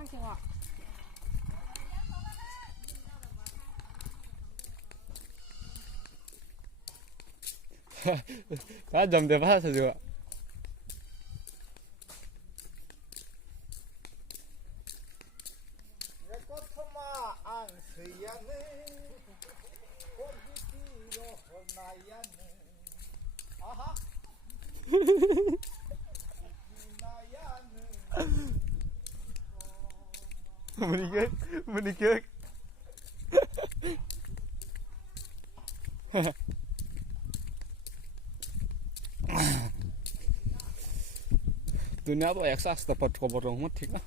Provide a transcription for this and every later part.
상태와 Đã dầm để phát rồi ạ. Mình đi Dunia tuh eksak dapat kabar rumah ठीक ना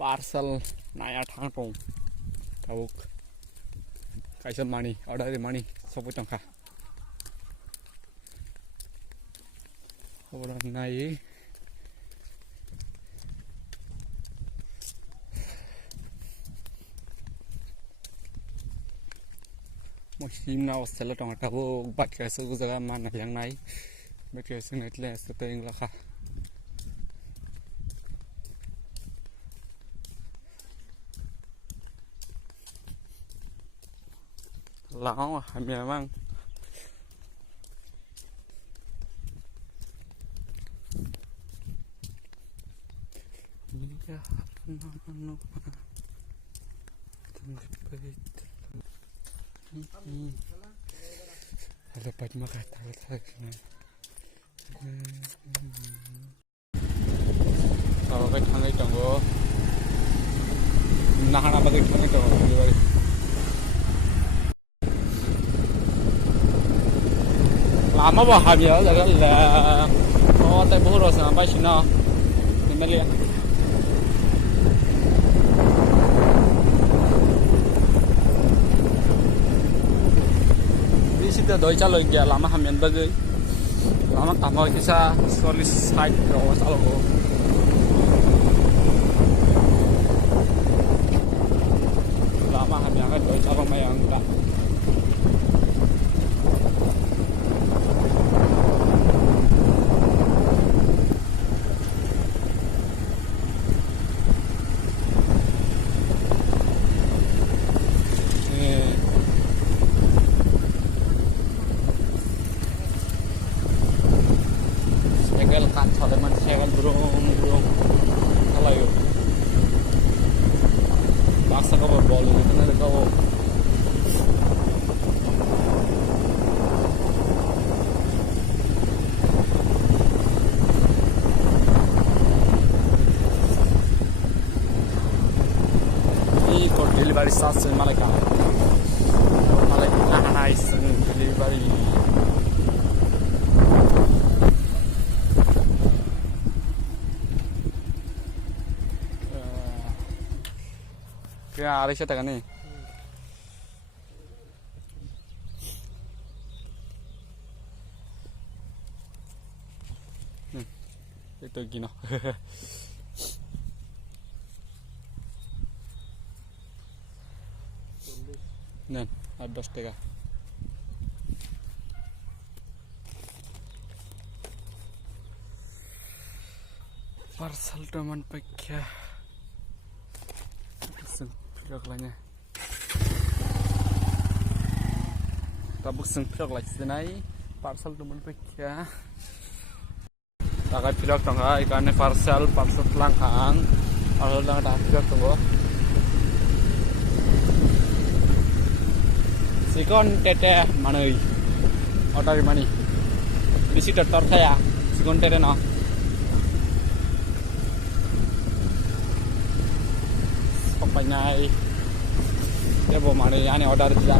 parcel नयाँ ठाउँ ठाउँ कैसे मानी अर्डर मानी सब टंका खबर नाई musim nào sẽ là trong cái bộ bát cái số giờ mà này yang này mấy cái số này là số tiền là khá lão à mẹ mang Dapat makan tahu kalau kita hangai tunggu nak nak bagi hangai tunggu jadi lama bah dia jaga lah oh tapi baru sampai sini ni meli Kita doi calo ya lama hamian bagai lama tamu kita solis side rawa calo lama hamian kan doi calo mayang enggak kan soalnya man segel burung kalau yuk baksa kau bolu itu nanti kau ini kau delivery sasa malah nice delivery Kaya ari siya taga ni. Ito gino. Nen, ada 10 টাকা. Parcel teman pekya. Lainnya tabuk semprak lagi senai parcel teman pekya takat pilak tangga ikannya parcel langkang kalau lang dah pilak tunggu sikon tete manai order mani bisi tertor saya sikon tete no Panyai dia bawa mana? Ani order dia.